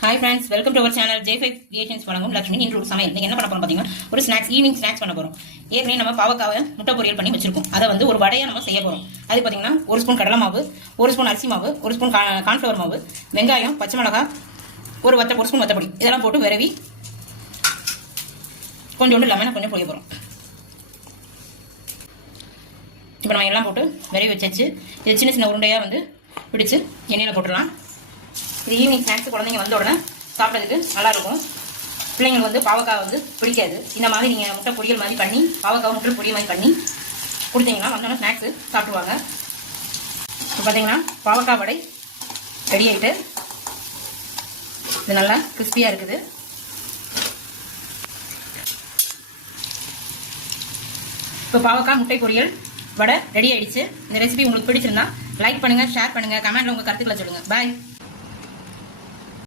Hi friends, welcome to our channel J5 creations வழங்கும் லட்சுமி. இன்று ஒரு சமையல் நீங்கள் என்ன பண்ண போறோம் பார்த்தீங்கன்னா, ஒரு ஸ்நாக்ஸ், ஈவினிங் ஸ்நாக்ஸ் பண்ண போறோம். ஏற்கனவே நம்ம பாவக்காவை முட்டை பொரியல் பண்ணி வச்சிருக்கோம். அதை வந்து ஒரு வடையா நம்ம செய்ய போறோம். அது பார்த்தீங்கன்னா 1 ஸ்பூன் கடலை மாவு, 1 ஸ்பூன் அரிசி மாவு, 1 ஸ்பூன் கார்ன்ஃப்ளவர் மாவு, வெங்காயம், பச்சை மிளகாய், ஒரு ஸ்பூன் வத்தப்பொடி இதெல்லாம் போட்டு விரவி கொஞ்சோண்டு லெமனை கொஞ்சம் பொழிய போறோம். இப்போ நம்ம எல்லாம் போட்டு விரவி வச்சாச்சு. இது சின்ன சின்ன உருண்டையாக வந்து பிடிச்சு எண்ணெயில் போட்டுடலாம். இது ஈவினிங் ஸ்நாக்ஸ் குழந்தைங்க வந்த உடனே சாப்பிட்றதுக்கு நல்லாயிருக்கும். பிள்ளைங்களுக்கு வந்து பாவக்காய் வந்து பிடிக்காது. இந்த மாதிரி நீங்கள் முட்டை பொரியல் மாதிரி பண்ணி, பாவக்காய் முட்டை பொரியல் மாதிரி பண்ணி கொடுத்தீங்கன்னா வந்தோடனே ஸ்நாக்ஸு சாப்பிடுவாங்க. இப்போ பார்த்தீங்கன்னா பாவக்காய் வடை ரெடி ஆகிட்டு இது நல்லா கிறிஸ்பியாக இருக்குது. இப்போ பாவக்காய் முட்டை பொரியல் வடை ரெடி ஆயிடுச்சு. இந்த ரெசிபி உங்களுக்கு பிடிச்சிருந்தா லைக் பண்ணுங்கள், ஷேர் பண்ணுங்கள், கமெண்ட்டில் உங்கள் கருத்துக்களை சொல்லுங்கள். பாய்.